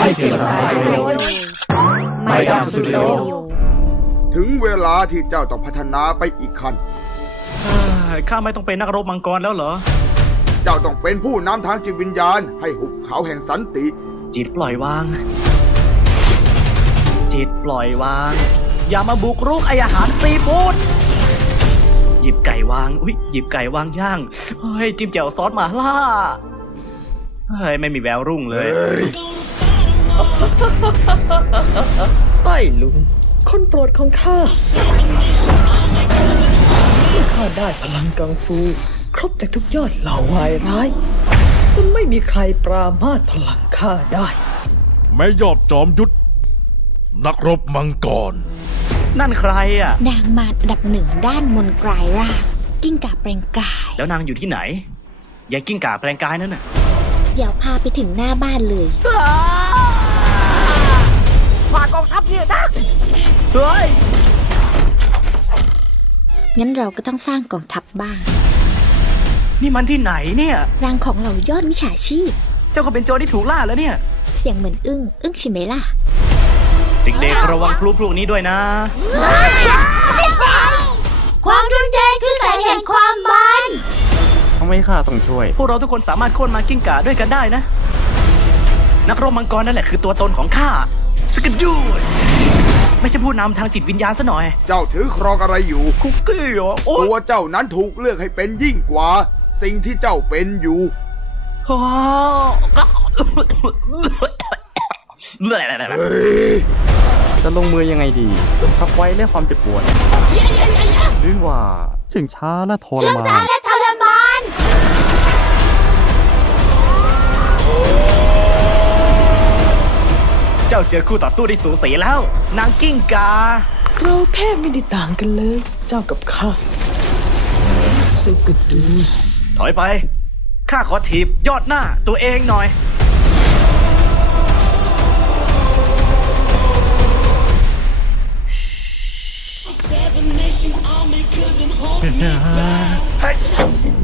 ไม่เสียสายเยไม่ดับสุดโลถึงเวลาที่เจ้าต้องพัฒนาไปอีกขั้นข้าไม่ต้องเป็นนักรบมังกรแล้วเหรอ เจ้าต้องเป็นผู้นำทางจิตวิญญาณ ให้หุบเขาแห่งสันติ จิตปล่อยวาง จิตปล่อยวาง อย่ามาบุกรุกออาหารซีฟู้ดหยิบไก่วาง อุ้ย หยิบไก่วางย่าง เฮ้ย จิ้มแจ่วซอสมาล่าเฮ้ย ไม่มีแววรุ่งเลยใต้ลุงคนโปรดของข้าข้าได้พลังกังฟู ครบจากทุกยอดเหล่าวายร้ายจนไม่มีใครปรามาพลังข้าได้แม่ยอดจอมยุทธนักรบมังกรนั่นใครอ่ะนางมาดับหนึ่งด้านมนกรายรางกิ้งกาแปลงกาย แล้วนางอยู่ที่ไหนยายกิ้งกาแปลงกายนั่นน่ะเดี๋ยวพาไปถึงหน้าบ้านเลยอขวากองทัพเนี่ยนะเฮ้ยงั้นเราก็ต้องสร้างกองทัพบ้างนี่มันที่ไหนเนี่ยรังของเรายอดมิฉาชีพ เจ้าก็เป็นโจที่ถูกล่าแล้วเนี่ย เสียงเหมือนอึ้งอึ้งชิเมล่ะ เด็กๆระวังพลุพลุนี้ด้วยนะ ความรุนแรงคือสายแห่งความมันทำไมข้าต้องช่วยพวกเราทุกคนสามารถโค่นมากิ้งก่าด้วยกันได้นะ นักรบมังกรนั่นแหละคือตัวตนของข้าสกิดยุใช่ผู้นำทางจิตวิญญาณซะหน่อย เจ้าถือครองอะไรอยู่ คุกกี้เอ๋อตัวเจ้านั้นถูกเลือกให้เป็นยิ่งกว่าสิ่งที่เจ้าเป็นอยู่ข้าเจะลงมือยังไงดีทับไว้เรื่องความเจ็บปวดหรือว่าถึงช้าและทรมาร์้าเจอคู่ต่อสู้ที่สูสีแล้ว นางกิ้งกา เราแทบไม่ได้ต่างกันเลย เจ้ากับข้าสกุดดูถอยไป ข้าขอถีบยอดหน้าตัวเองหน่อยเฮ้ย